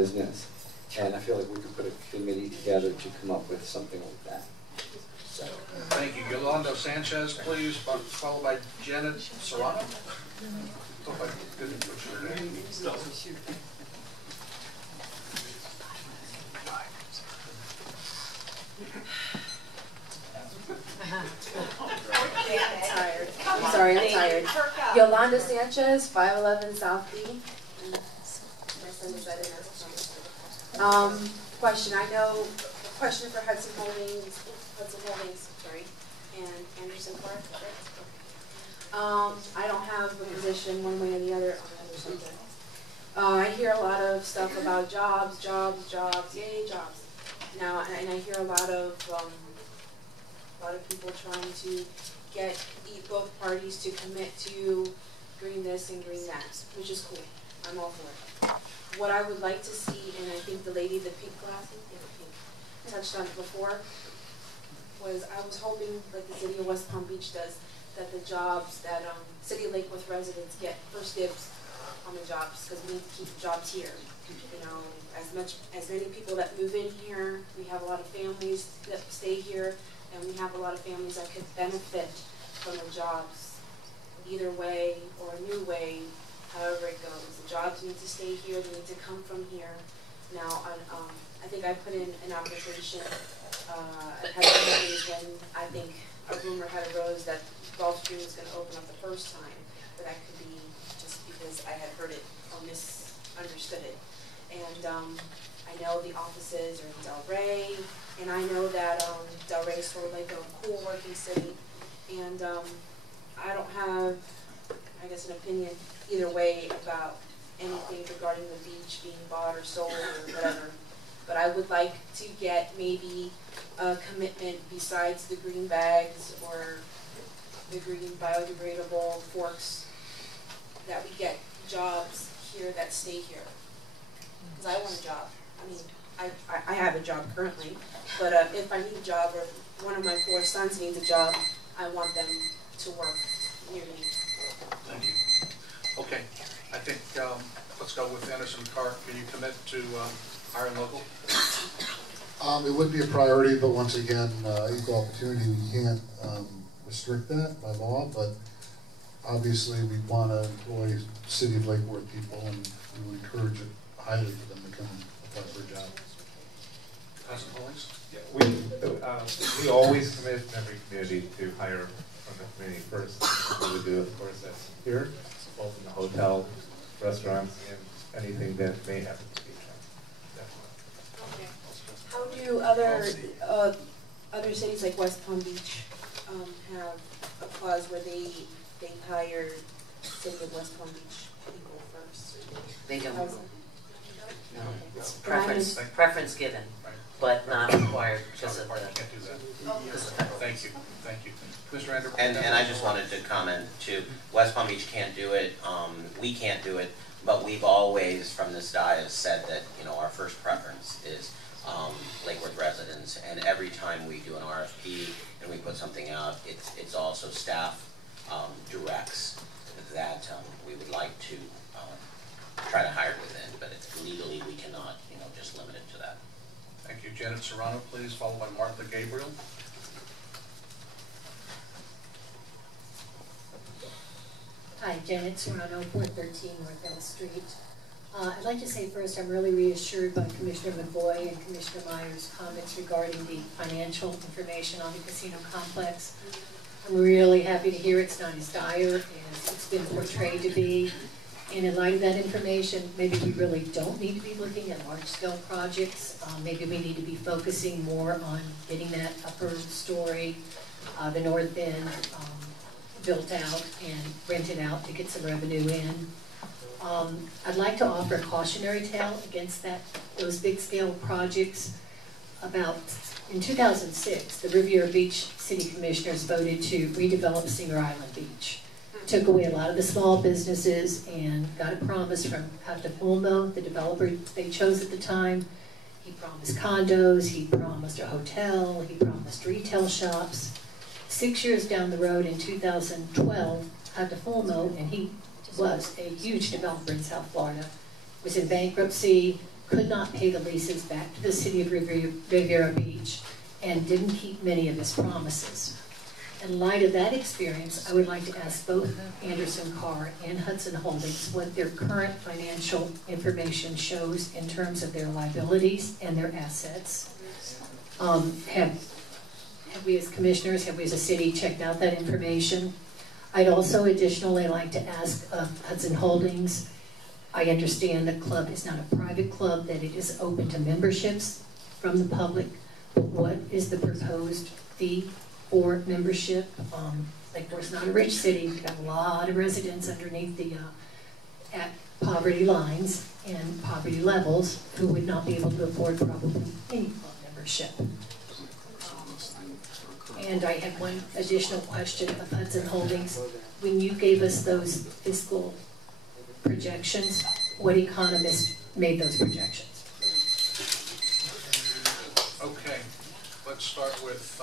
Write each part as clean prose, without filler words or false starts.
business. And I feel like we could put a committee together to come up with something like that. So. Thank you. Yolanda Sanchez, please, followed by Janet Serrano. Hope I didn't put your name. I'm sorry, I'm tired. Yolanda Sanchez, 511 South D. Question, I know, question for Hudson Holdings, sorry, and Anderson Park. I don't have a position one way or the other on the subject. I hear a lot of stuff about jobs, yay, jobs. Now, and I hear a lot of people trying to get both parties to commit to green this and green that, which is cool. I'm all for it. What I would like to see, and I think the lady, the pink glasses, touched on it before, was I was hoping, like the city of West Palm Beach does, that the jobs that City of Lake Worth residents get first dibs on the jobs, because we need to keep the jobs here. You know, as many people that move in here, we have a lot of families that stay here, and we have a lot of families that could benefit from the jobs either way or a new way, however it goes. The jobs need to stay here, they need to come from here. Now, I think I put in an application, I've had some days when I think a rumor had arose that Gulfstream was going to open up the first time, but that could be just because I had heard it or misunderstood it. And I know the offices are in Delray, and I know that Delray is sort of like a cool working city, and I don't have, I guess, an opinion either way about anything regarding the beach being bought or sold or whatever. But I would like to get maybe a commitment besides the green bags or the green biodegradable forks, that we get jobs here that stay here. Because I want a job. I mean, I have a job currently, but if I need a job or one of my 4 sons needs a job, I want them to work near me. Thank you. Okay, I think let's go with Anderson Park. Can you commit to hiring local? It would be a priority, but once again, equal opportunity, we can't restrict that by law, but obviously we want to employ City of Lake Worth people, and we would encourage it highly for them to come and apply for a job. Hudson Holdings? Yeah, we always commit in every community to hire from the community first. What we do, of course, that's here, both in the hotel, restaurants, and anything that may happen to be definitely. Okay. How do other cities like West Palm Beach have a clause where they hire City of West Palm Beach people first? They don't. No, it's Okay. preference given, but not required because of the. Can't do that. Thank you. Thank you. Mr. Andrew. And I just wanted to comment too, West Palm Beach can't do it, we can't do it, but we've always from this dais said that, you know, our first preference is Lake Worth residents, and every time we do an RFP and we put something out, it's also staff directs that we would like to try to hire within, but legally we cannot, you know, just limit it to that. Thank you. Janet Serrano, please, followed by Martha Gabriel. Hi, Janet Serrano, 413 North Elm Street. I'd like to say first I'm really reassured by Commissioner McVoy and Commissioner Meyer's comments regarding the financial information on the casino complex. I'm really happy to hear it's not as dire as it's been portrayed to be. And in light of that information, maybe we really don't need to be looking at large-scale projects. Maybe we need to be focusing more on getting that upper story, the north end, built out and rented out to get some revenue in. I'd like to offer a cautionary tale against those big-scale projects. In 2006, the Riviera Beach City Commissioners voted to redevelop Singer Island Beach. Took away a lot of the small businesses and got a promise from Hatafulmo, the developer they chose at the time. He promised condos, he promised a hotel, he promised retail shops. 6 years down the road in 2012, Hatafulmo, and he was a huge developer in South Florida, was in bankruptcy, could not pay the leases back to the city of Riviera Beach and didn't keep many of his promises. In light of that experience, I would like to ask both Anderson Carr and Hudson Holdings what their current financial information shows in terms of their liabilities and their assets. Have we as commissioners, have we as a city checked out that information? I'd also additionally like to ask Hudson Holdings, I understand the club is not a private club, that it is open to memberships from the public, but what is the proposed fee for membership? Like, we're not a rich city, we've got a lot of residents underneath the at poverty lines and poverty levels who would not be able to afford probably any club membership. And I had one additional question of Hudson Holdings. When you gave us those fiscal projections, what economist made those projections? Okay, let's start with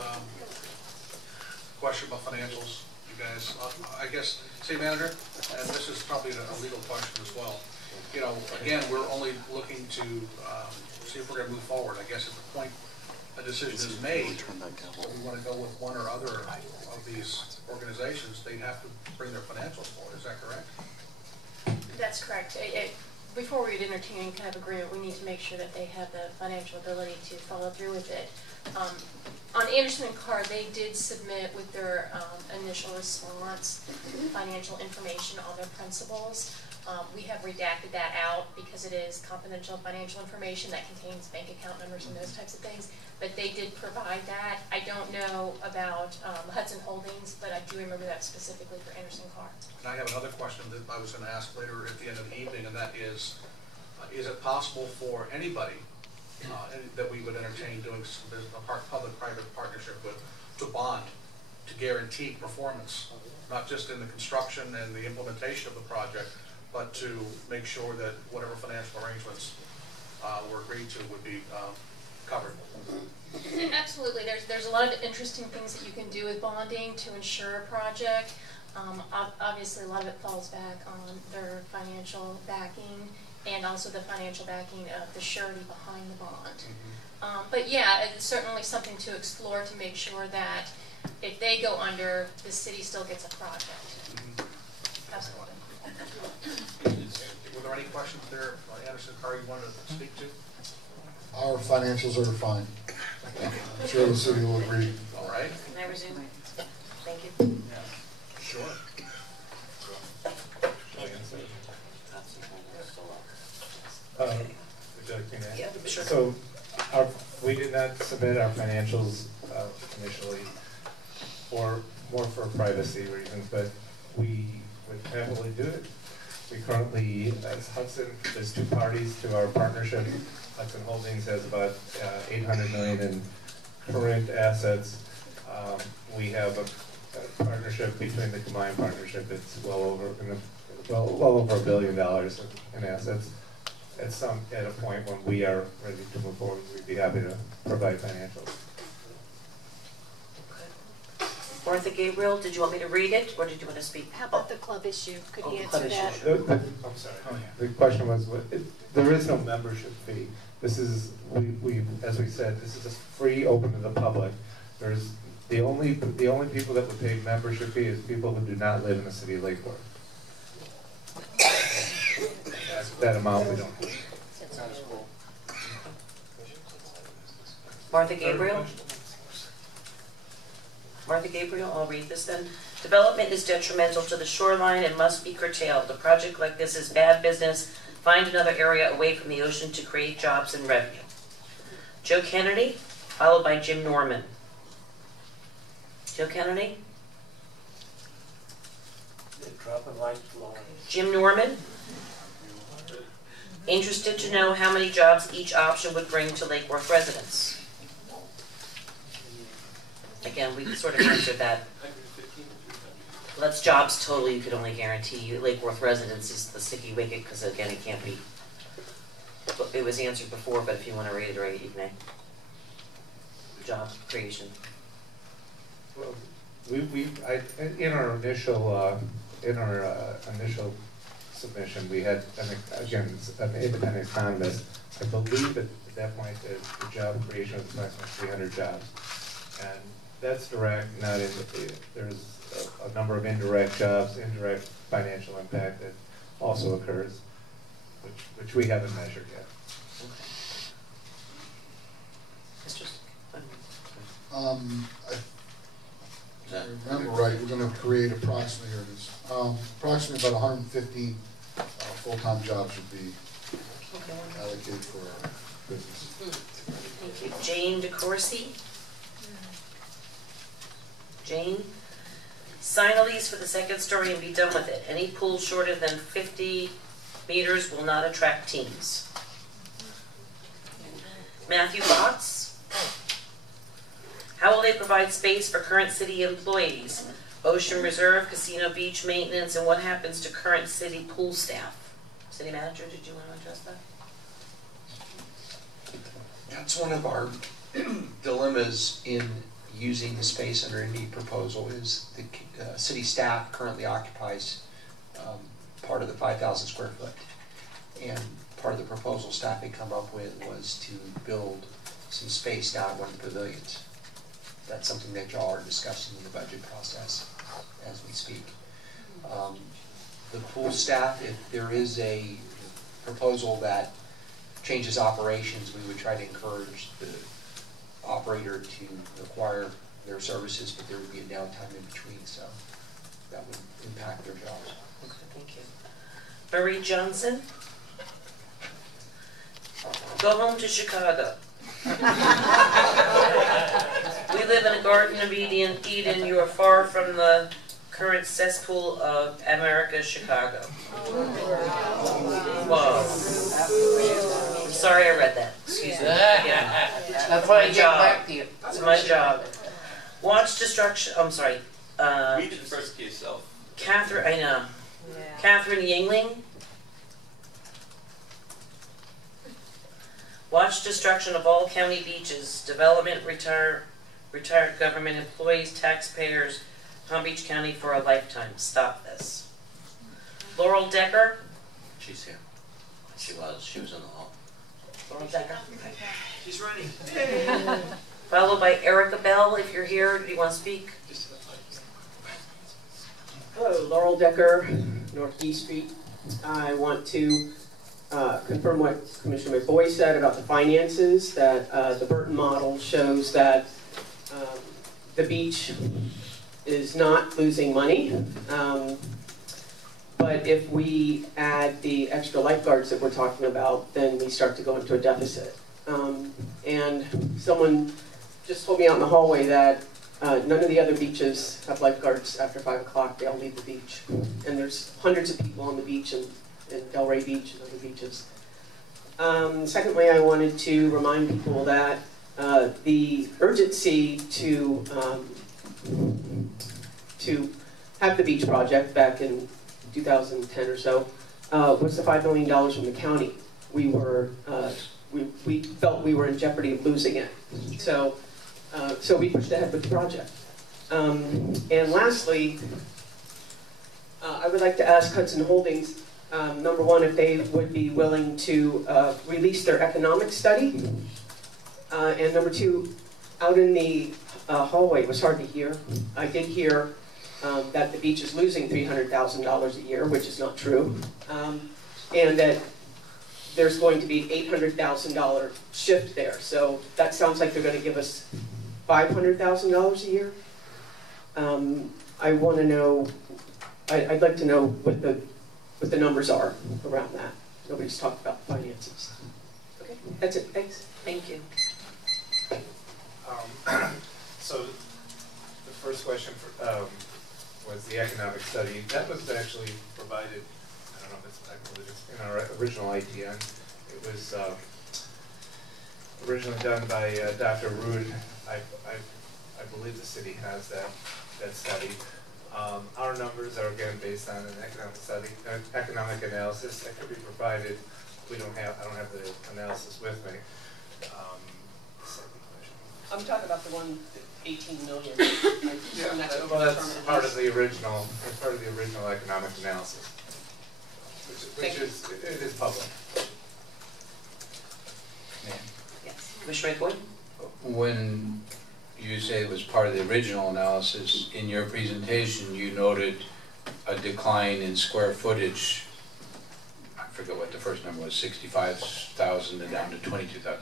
question about financials, you guys. I guess, city manager, and this is probably a legal question as well. You know, again, we're only looking to see if we're going to move forward. I guess at the point a decision is made, if we want to go with one or other of these organizations, they'd have to bring their financials forward. Is that correct? That's correct. Before we would entertain any kind of agreement, we need to make sure that they have the financial ability to follow through with it. On Anderson & Carr, they did submit with their initial response financial information on their principals. We have redacted that out because it is confidential financial information that contains bank account numbers and those types of things, but they did provide that. I don't know about Hudson Holdings, but I do remember that specifically for Anderson & Carr. And I have another question that I was going to ask later at the end of the evening, and that is it possible for anybody that we would entertain doing a public-private partnership with to bond, to guarantee performance, not just in the construction and the implementation of the project, but to make sure that whatever financial arrangements were agreed to would be covered? Absolutely. There's a lot of interesting things that you can do with bonding to ensure a project. Obviously, a lot of it falls back on their financial backing and also the financial backing of the surety behind the bond. But yeah, it's certainly something to explore to make sure that if they go under, the city still gets a project. Absolutely. Were there any questions there, Anderson Carr, you wanted to speak to? Our financials are fine. I'm sure the city will agree. All right. Can I resume? Thank you. Sure. Would you like me to? Yeah, sure. So, we did not submit our financials initially, or more for privacy reasons, but we would happily do it. We currently, as Hudson, there's two parties to our partnership. Hudson Holdings has about $800 million in current assets. We have a partnership between the combined partnership. It's well over $1 billion in assets. At a point when we are ready to move forward, we'd be happy to provide financials. Martha Gabriel, did you want me to read it, or did you want to speak? How about the club issue? Could he the answer club that? issue. I'm sorry. The question was, there is no membership fee. This is, as we said, this is a free, open to the public. There's the only people that would pay membership fee is people who do not live in the city of Lake Worth. That amount we don't have. Martha Gabriel? Martha Gabriel, I'll read this then. Development is detrimental to the shoreline and must be curtailed. A project like this is bad business. Find another area away from the ocean to create jobs and revenue. Joe Kennedy, followed by Jim Norman. Joe Kennedy? Jim Norman? Interested to know how many jobs each option would bring to Lake Worth residents. Again, we sort of answered that. Well, that's jobs total you could only guarantee. Lake Worth residents is the sticky wicket because, again, it can't be. It was answered before, but if you want to reiterate, you may. Job creation. Well, in our initial submission, we had, again, an independent economist. I believe at that point the job creation was approximately 300 jobs. And that's direct, not in, there's a number of indirect jobs, indirect financial impact that also occurs, which we haven't measured yet. If I remember right, we're going to create approximately about 150 full-time jobs would be allocated for our business. Thank you. Jane DeCourcy. Jane, sign a lease for the second story and be done with it. Any pool shorter than 50 meters will not attract teams. Matthew Botts. How will they provide space for current city employees? Ocean Reserve, casino, beach maintenance, and what happens to current city pool staff? City manager, did you want to address that? That's one of our dilemmas in using the space under any proposal is the city staff currently occupies part of the 5,000 square foot. And part of the proposal staff had come up with was to build some space down at one of the pavilions. That's something that y'all are discussing in the budget process as we speak. The pool staff, if there is a proposal that changes operations, we would try to encourage the operator to acquire their services, but there would be a downtime in between, so that would impact their jobs. Okay, thank you. Marie Johnson. Go home to Chicago. We live in a Garden of Eden. You are far from the current cesspool of America, Chicago. Whoa. I'm sorry I read that. Excuse me. Yeah. That's why I get back to you. It's my job. Watch destruction. I'm sorry. Read it first to yourself. Catherine, I know. Yeah. Catherine Yingling. Watch destruction of all county beaches, development, retired government employees, taxpayers, Palm Beach County for a lifetime. Stop this. Laurel Decker. She's here. She was in the hall. Laurel Decker. She's running. Followed by Erica Bell, if you're here, do you want to speak? Hello, Laurel Decker, North D Street. I want to confirm what Commissioner McBoy said about the finances, that the Burton model shows that the beach is not losing money. But if we add the extra lifeguards that we're talking about, then we start to go into a deficit. And someone just told me out in the hallway that none of the other beaches have lifeguards after 5 o'clock. They all leave the beach. And there's hundreds of people on the beach in Delray Beach and other beaches. Secondly, I wanted to remind people that the urgency to have the beach project back in 2010 or so was the $5 million from the county. We felt we were in jeopardy of losing it. So we pushed ahead with the project. And lastly, I would like to ask Hudson Holdings, number one, if they would be willing to release their economic study. And number two, out in the hallway, it was hard to hear. I did hear that the beach is losing $300,000 a year, which is not true. And that there's going to be an $800,000 shift there. So that sounds like they're going to give us $500,000 a year. I want to know, I'd like to know what the numbers are around that. Nobody's talked about finances. Okay, that's it. Thanks. Thank you. So the first question was the economic study. That was actually provided, I don't know if it's, I believe it's in our original ITN. It was originally done by Dr. Rood. I believe the city has that study. Our numbers are again based on an economic study, economic analysis that could be provided. I don't have the analysis with me. I'm talking about the one, 18 million. Yeah, well, that's part of the original. That's part of the original economic analysis. which is public. Yes. Commissioner McBoyd? When you say it was part of the original analysis, in your presentation you noted a decline in square footage. I forget what the first number was, 65,000 and down to 22,000.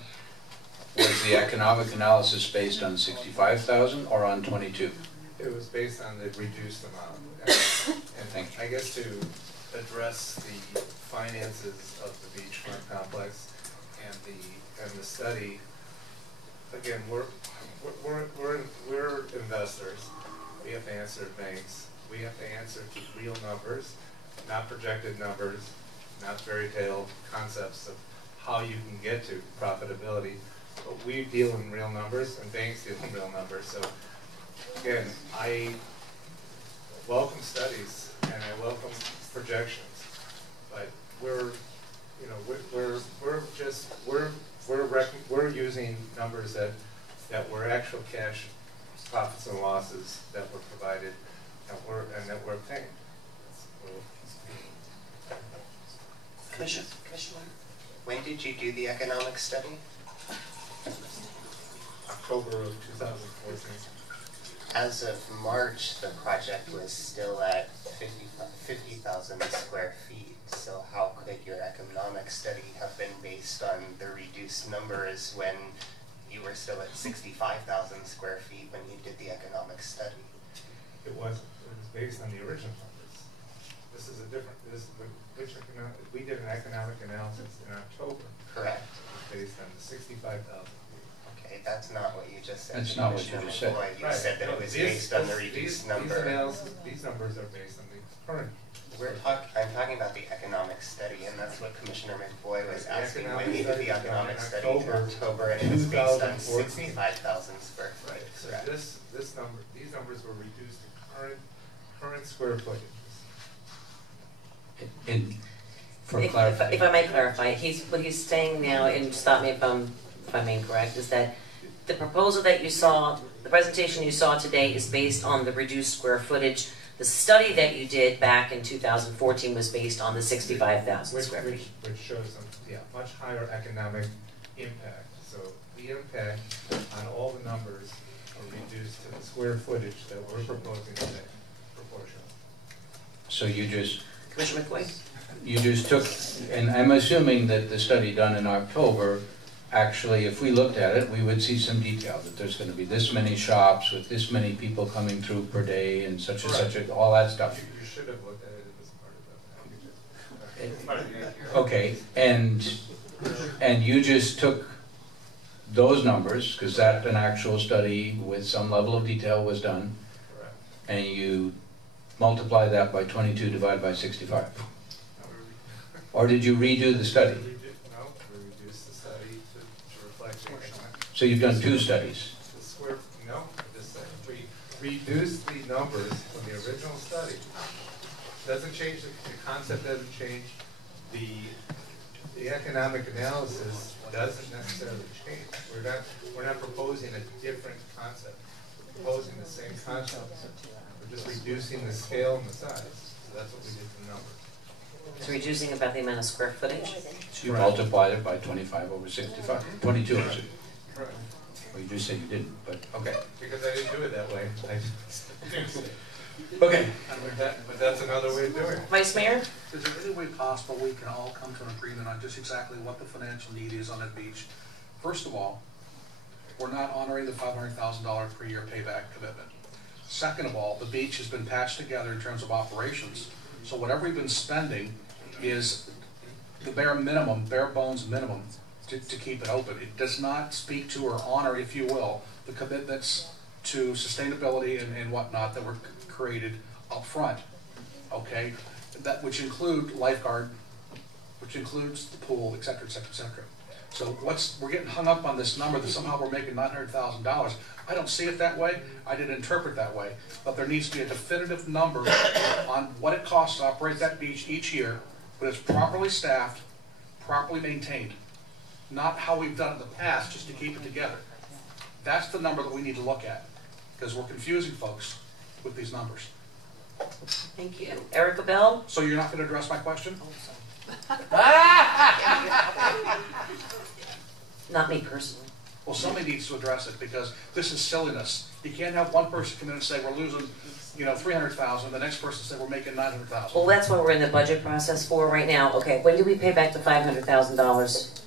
Was the economic analysis based on 65,000 or on 22? It was based on the reduced amount. And I guess to address the finances of the beachfront complex and the study, again, we're investors. We have to answer to banks. We have to answer to real numbers, not projected numbers, not fairy tale concepts of how you can get to profitability. But we deal in real numbers, and banks deal in real numbers. So again, I welcome studies and I welcome projections, but we're using numbers that were actual cash profits and losses that were provided and that we're obtained. Commissioner? When did you do the economic study? October of 2014. As of March, the project was still at 50,000 square feet. So how could your economic study have been based on the reduced numbers when you were still at 65,000 square feet when you did the economic study? It was based on the original numbers. This is a different, we did an economic analysis in October. Correct. Based on the 65,000. Okay, that's not what you just said. That's not what you just said. You said that it was based on the reduced number. These numbers are based on the current. I'm talking about the economic study, and that's what Commissioner McBoy was asking when he did the economic study in October, and it was based on 65,000 square feet. Right. So these numbers were reduced to current square footages. If I may clarify, what he's saying now, and stop me if I'm incorrect, is that the proposal that you saw, the presentation you saw today is based on the reduced square footage. The study that you did back in 2014 was based on the 65,000 square feet. Which shows a much higher economic impact. So the impact on all the numbers are reduced to the square footage that we're proposing today, proportional. So you just... Commissioner McQuaid? You just took, and I'm assuming that the study done in October, actually, if we looked at it, we would see some detail, that there's going to be this many shops with this many people coming through per day and such and such, all that stuff. You should have looked at it as part of that. Okay, and you just took those numbers, because that an actual study with some level of detail was done, Correct. And you multiply that by 22 divided by 65. Or did you redo the study? No, we reduced the study to reflect the economic. So you've done two studies. We reduced the numbers from the original study. Doesn't change, the concept doesn't change. The economic analysis doesn't necessarily change. We're not proposing a different concept. We're proposing the same concept. We're just reducing the scale and the size. So that's what we did to the numbers. So reducing about the amount of square footage? So you multiplied it by 25 over 65, 22 over 60. Correct. Well, you just said you didn't, but okay. Because I didn't do it that way. Okay. But that's another way of doing it. Vice Mayor? Is there any way possible we can all come to an agreement on just exactly what the financial need is on that beach? First of all, we're not honoring the $500,000 per year payback commitment. Second of all, the beach has been patched together in terms of operations. So whatever we've been spending is the bare bones minimum to keep it open. It does not speak to or honor, if you will, the commitments to sustainability and whatnot that were created up front, okay? That which include lifeguard, which includes the pool, et cetera, et cetera, et cetera. So we're getting hung up on this number that somehow we're making $900,000. I don't see it that way. I didn't interpret that way. But there needs to be a definitive number on what it costs to operate that beach each year, but it's properly staffed, properly maintained. Not how we've done it in the past, just to keep it together. That's the number that we need to look at, because we're confusing folks with these numbers. Thank you. Erica Bell? So you're not going to address my question? Not me personally. Well, somebody needs to address it, because this is silliness. You can't have one person come in and say, we're losing, you know, 300,000, the next person say, we're making 900,000. Well, that's what we're in the budget process for right now. Okay, when do we pay back the $500,000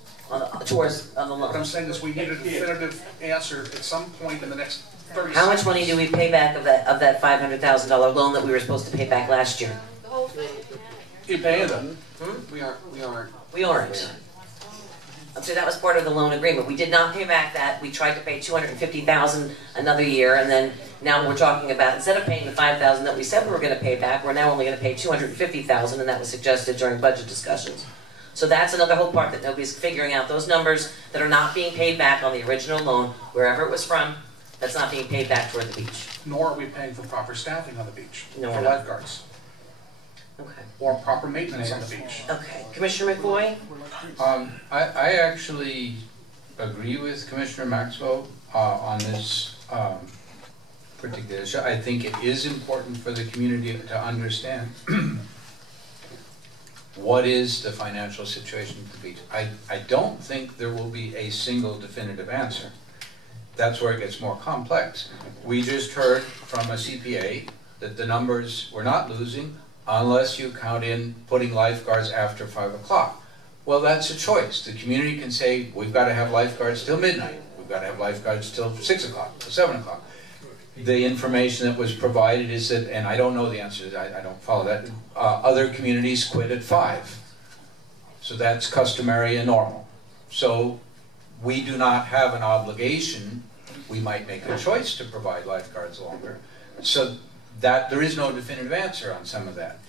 towards on the What I'm loan? saying is we need a definitive answer at some point in the next 30 How much seconds. money do we pay back of that $500,000 loan that we were supposed to pay back last year? The whole thing. You pay them. We aren't. We aren't. So that was part of the loan agreement. We did not pay back that. We tried to pay $250,000 another year, and then now we're talking about, instead of paying the $5,000 that we said we were going to pay back, we're now only going to pay $250,000, and that was suggested during budget discussions. So that's another whole part that nobody's figuring out. Those numbers that are not being paid back on the original loan, wherever it was from, that's not being paid back toward the beach. Nor are we paying for proper staffing on the beach, No, for we're not. lifeguards, Okay. or proper maintenance on the beach. Okay. Commissioner McVoy? I actually agree with Commissioner Maxwell on this particular issue. I think it is important for the community to understand what is the financial situation of the beach. I don't think there will be a single definitive answer. That's where it gets more complex. We just heard from a CPA that the numbers we're not losing unless you count in putting lifeguards after 5 o'clock. Well, that's a choice. The community can say, we've got to have lifeguards till midnight. We've got to have lifeguards till 6 o'clock, till 7 o'clock. The information that was provided is that, and I don't know the answer, I don't follow that, other communities quit at 5. So that's customary and normal. So we do not have an obligation. We might make a choice to provide lifeguards longer. So that there is no definitive answer on some of that.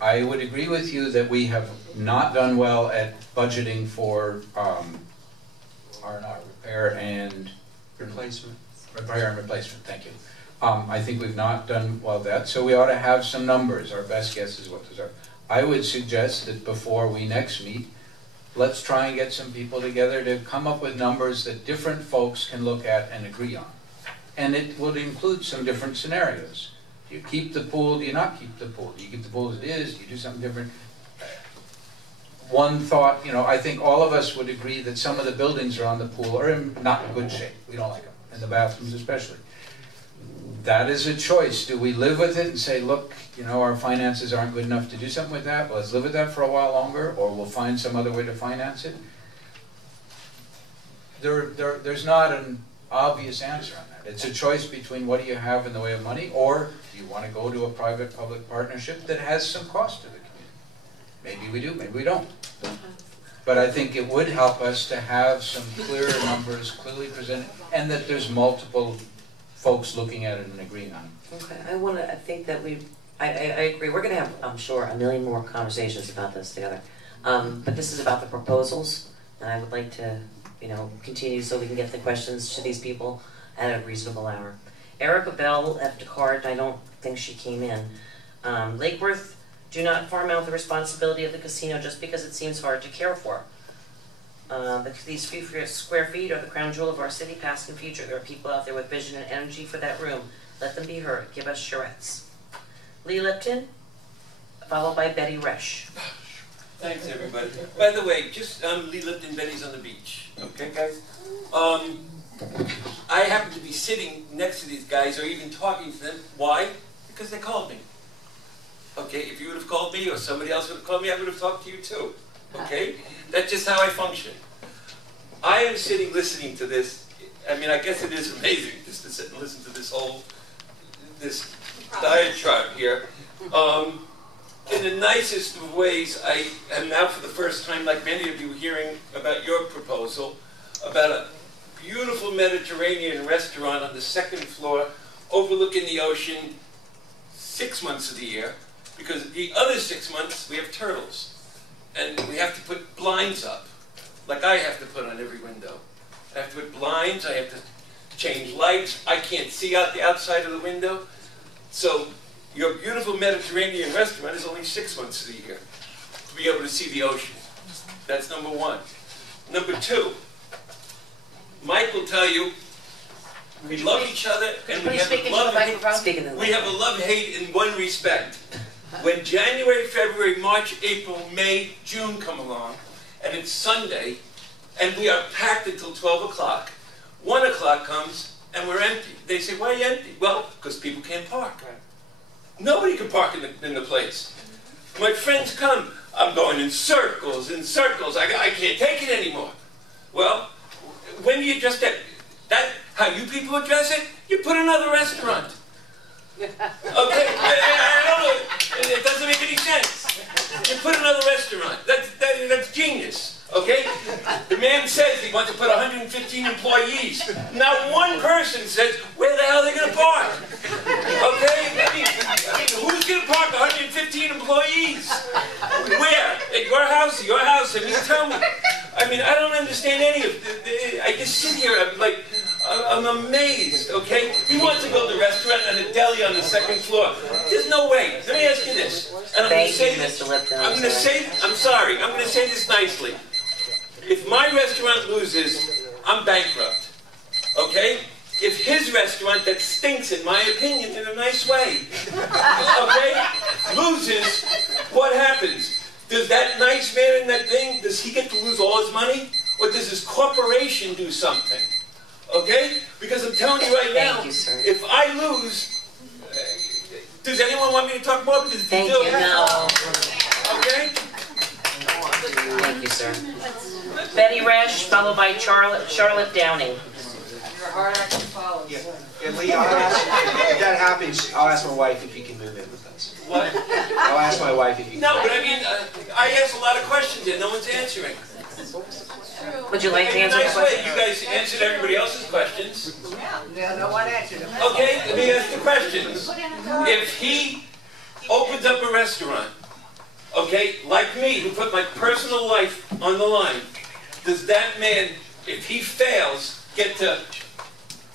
I would agree with you that we have not done well at budgeting for R&R, repair and Replacement. Repair and replacement, thank you. I think we've not done well that, so we ought to have some numbers. Our best guess is what those are. I would suggest that before we next meet, let's try and get some people together to come up with numbers that different folks can look at and agree on. And it would include some different scenarios. Do you keep the pool? Do you not keep the pool? Do you keep the pool as it is? Do you do something different? One thought, you know, I think all of us would agree that some of the buildings around the pool are in not good shape. We don't like them, and the bathrooms especially. That is a choice. Do we live with it and say, look, you know, our finances aren't good enough to do something with that? Well, let's live with that for a while longer, or we'll find some other way to finance it. There's not an obvious answer on that. It's a choice between what do you have in the way of money, or do you want to go to a private-public partnership that has some cost to the community?Maybe we do, maybe we don't. But I think it would help us to have some clearer numbers, clearly presented, and that there's multiple folks looking at it and agreeing on it. Okay, I think that I agree. We're going to have, I'm sure, a million more conversations about this together. But this is about the proposals, and I would like to, you know, continue so we can get the questions to these people at a reasonable hour. Erica Bell left a card. I don't think she came in. Lake Worth, do not farm out the responsibility of the casino just because it seems hard to care for. These few square feet are the crown jewel of our city, past and future. There are people out there with vision and energy for that room. Let them be heard. Give us charrettes. Lee Lipton, followed by Betty Resch. Thanks, everybody. By the way, just Lee Lipton, Betty's on the beach. Okay, guys? I happen to be sitting next to these guys or even talking to them. Why? Because they called me. Okay, if you would have called me or somebody else would have called me, I would have talked to you too. Okay? That's just how I function. I am sitting listening to this. I mean, I guess it is amazing just to sit and listen to this diatribe here. In the nicest of ways, I am now for the first time, like many of you, hearing about your proposal, about a beautiful Mediterranean restaurant on the second floor overlooking the ocean 6 months of the year, because the other 6 months we have turtles. And we have to put blinds up, like I have to put on every window. I have to put blinds, I have to change lights. I can't see out the outside of the window. So your beautiful Mediterranean restaurant is only 6 months of the year to be able to see the ocean. That's number one. Number two, Mike will tell you we love each other and we have a love-hate in one respect. When January, February, March, April, May, June come along, and it's Sunday, and we are packed until 12 o'clock, 1 o'clock comes, and we're empty. They say, why are you empty? Well, because people can't park. Nobody can park in the place. My friends come, I'm going in circles, I can't take it anymore. Well, when you address that, how you people address it, you put another restaurant. Okay, I don't know, it doesn't make any sense. You put another restaurant, that's genius. Okay? The man says he wants to put 115 employees. Not one person says, where the hell are they going to park? Okay? I mean, who's going to park 115 employees? Where? At your house? Your house? I mean, tell me. I mean, I don't understand any of it. I just sit here, I'm amazed, okay? He wants to build a restaurant and a deli on the second floor. There's no way. Let me ask you this. And I'm going to say this. I'm sorry. I'm going to say this nicely. If my restaurant loses, I'm bankrupt, okay? If his restaurant that stinks, in my opinion, in a nice way, okay, loses, what happens? Does that nice man in that thing, does he get to lose all his money? Or does his corporation do something? Okay? Because I'm telling you right now, if I lose, does anyone want me to talk more? Because Thank you. No. Okay? Thank you, sir. Betty Resch, followed by Charlotte Downing. You're a hard act to follow. Yeah, Lee, if that happens, I'll ask my wife if you can move in with us. What? I'll ask my wife if you can. No, but I mean, I ask a lot of questions and no one's answering. Would you like to answer the question? You guys answered everybody else's questions. Yeah, no one answered them. Okay, let me ask the questions. If he opens up a restaurant, okay, like me, who put my personal life on the line, does that man, if he fails, get to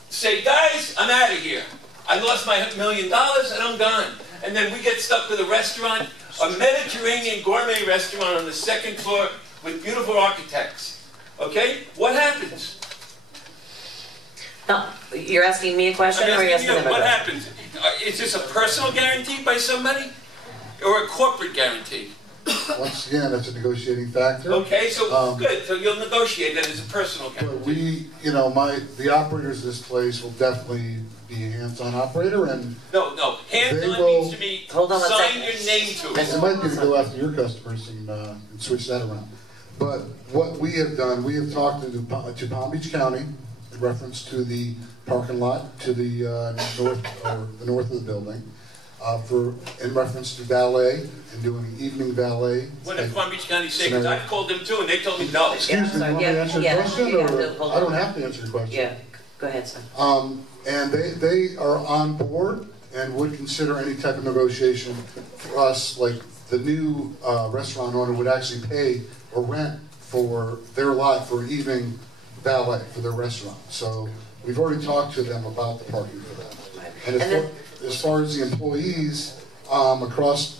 say, guys, I'm out of here. I lost my $1 million and I'm gone. And then we get stuck with a restaurant, a Mediterranean gourmet restaurant on the second floor with beautiful architects. Okay? What happens? No, you're asking me a question, or are you asking them a question? What happens? Is this a personal guarantee by somebody, or a corporate guarantee? Once again, that's a negotiating factor. Okay, so good. So you'll negotiate that as a personal guarantee. But we, the operators of this place will definitely be a hands-on operator, and no, hands-on means to me. Sign your name to it. It might be to go after your customers and switch that around. But what we have done, we have talked to Palm Beach County in reference to the parking lot to the north of the building, in reference to valet and doing evening valet. What did Palm Beach County say? Because I've called them too, and they told me no. Excuse me, you want me to answer your question, or I don't have to answer your question? Yeah, go ahead, sir. And they are on board and would consider any type of negotiation for us, like the new restaurant owner would actually pay or rent for their lot for an evening valet for their restaurant. So we've already talked to them about the parking for that. And as far as the employees across